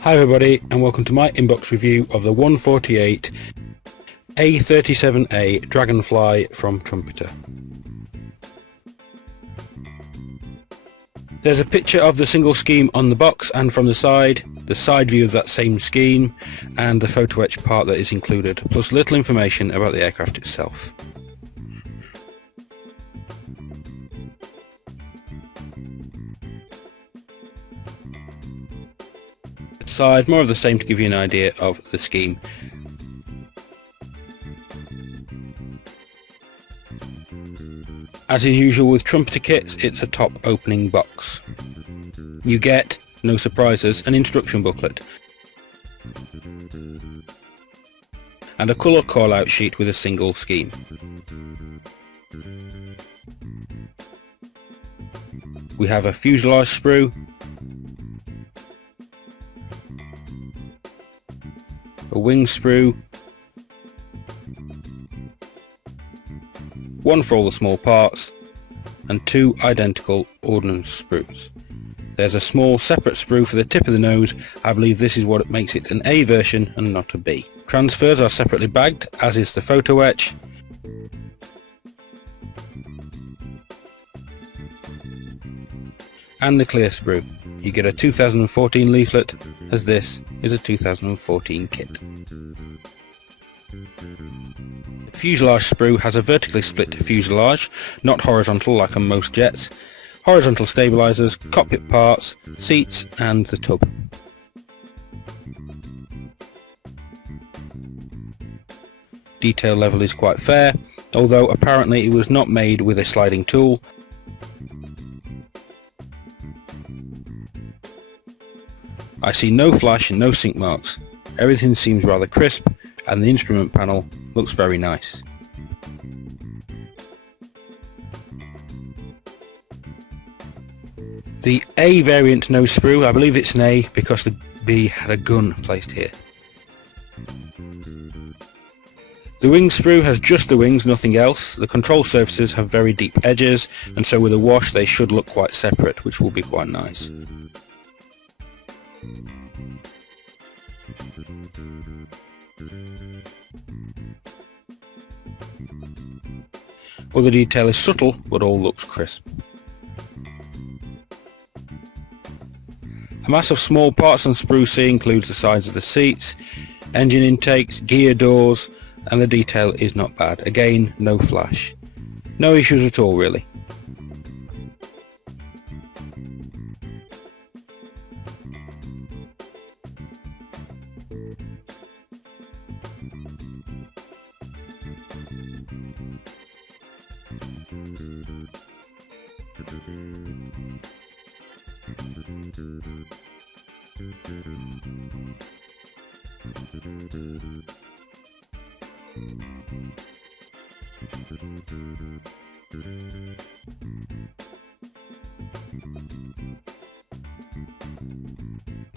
Hi everybody, and welcome to my inbox review of the 148 A-37A Dragonfly from Trumpeter. There's a picture of the single scheme on the box and from the side view of that same scheme, and the photo etch part that is included, plus little information about the aircraft itself. Side, more of the same to give you an idea of the scheme. As is usual with Trumpeter kits, it's a top opening box. You get, no surprises, an instruction booklet and a colour call out sheet with a single scheme. We have a fuselage sprue, a wing sprue, one for all the small parts, and two identical ordnance sprues. There's a small separate sprue for the tip of the nose. I believe this is what makes it an A version and not a B. Transfers are separately bagged, as is the photo etch. And the clear sprue. You get a 2014 leaflet, as this is a 2014 kit. The fuselage sprue has a vertically split fuselage, not horizontal like on most jets, horizontal stabilisers, cockpit parts, seats and the tub. Detail level is quite fair, although apparently it was not made with a sliding tool. I see no flash and no sink marks. Everything seems rather crisp and the instrument panel looks very nice. The A variant nose sprue, I believe it's an A because the B had a gun placed here. The wing sprue has just the wings, nothing else. The control surfaces have very deep edges, and so with a wash they should look quite separate, which will be quite nice. Other detail is subtle, but all looks crisp. A mass of small parts on sprue C includes the sides of the seats, engine intakes, gear doors, and the detail is not bad. Again, no flash. No issues at all really.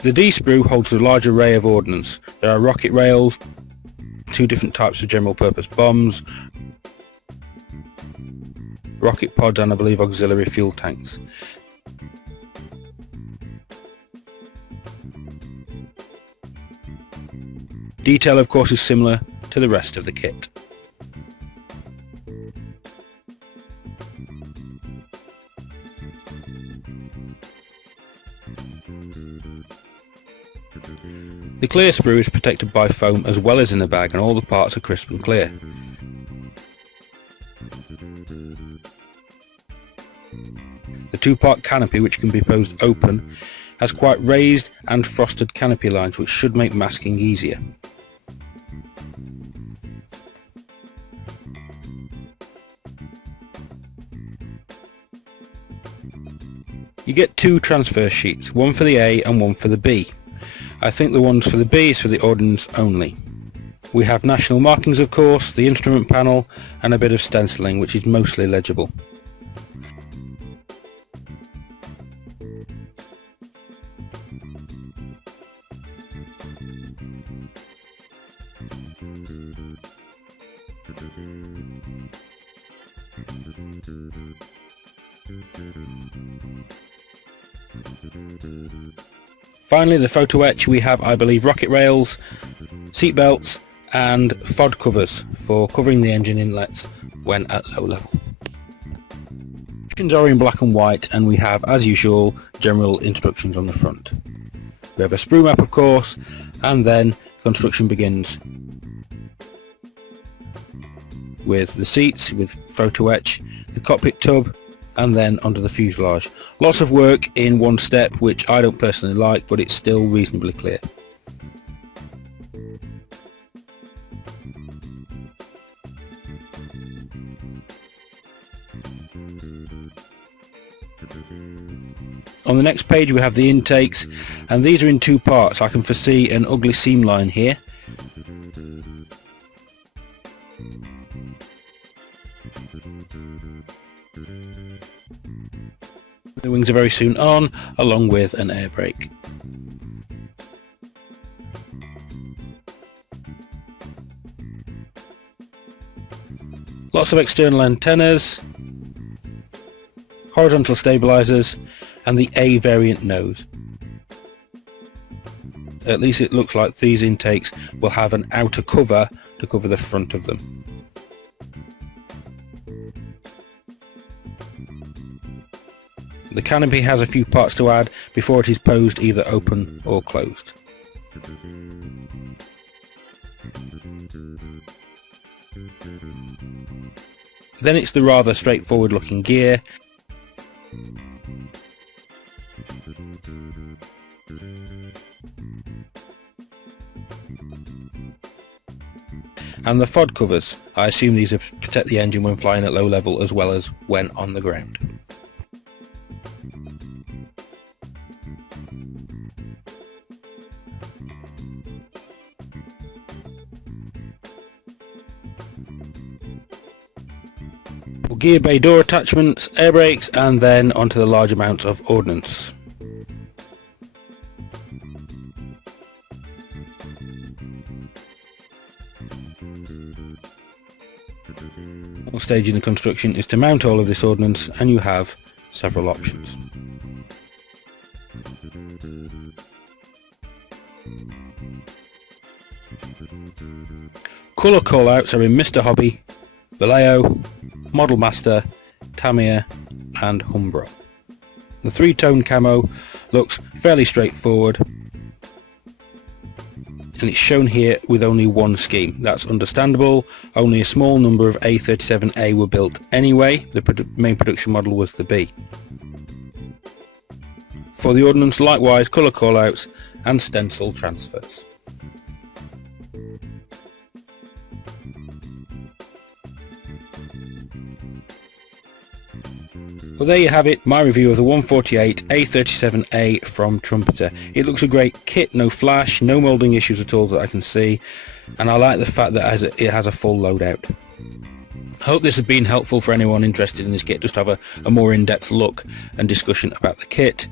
The D sprue holds a large array of ordnance. There are rocket rails, two different types of general purpose bombs, rocket pods and I believe auxiliary fuel tanks. Detail of course is similar to the rest of the kit. The clear sprue is protected by foam as well as in the bag, and all the parts are crisp and clear. The two-part canopy, which can be posed open, has quite raised and frosted canopy lines which should make masking easier. You get two transfer sheets, one for the A and one for the B. I think the ones for the B is for the ordnance only. We have national markings of course, the instrument panel and a bit of stenciling which is mostly legible. Finally, the photo etch, we have, I believe, rocket rails, seat belts and FOD covers for covering the engine inlets when at low level. Instructions are in black and white, and we have, as usual, general instructions on the front. We have a sprue map, of course, and then construction begins with the seats, with photo etch, the cockpit tub, and then onto the fuselage. Lots of work in one step, which I don't personally like, but it's still reasonably clear. On the next page we have the intakes, and these are in two parts. I can foresee an ugly seam line here. The wings are very soon on, along with an air brake. Lots of external antennas, horizontal stabilizers, and the A variant nose. At least it looks like these intakes will have an outer cover to cover the front of them. The canopy has a few parts to add before it is posed either open or closed. Then it's the rather straightforward looking gear. And the FOD covers. I assume these are to protect the engine when flying at low level as well as when on the ground. Gear bay door attachments, air brakes, and then onto the large amounts of ordnance. One stage in the construction is to mount all of this ordnance, and you have several options. Colour callouts are in Mr. Hobby, Vallejo, Model Master, Tamiya and Umbro. The three-tone camo looks fairly straightforward, and it's shown here with only one scheme. That's understandable. Only a small number of A-37A were built anyway. The main production model was the B. For the ordnance, likewise, colour callouts and stencil transfers. Well, there you have it, my review of the 148 A-37A from Trumpeter. It looks a great kit, no flash, no moulding issues at all that I can see, and I like the fact that it has a full loadout. I hope this has been helpful for anyone interested in this kit, just to have a more in-depth look and discussion about the kit.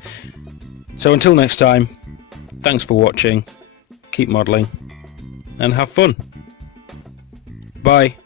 So until next time, thanks for watching, keep modelling, and have fun. Bye.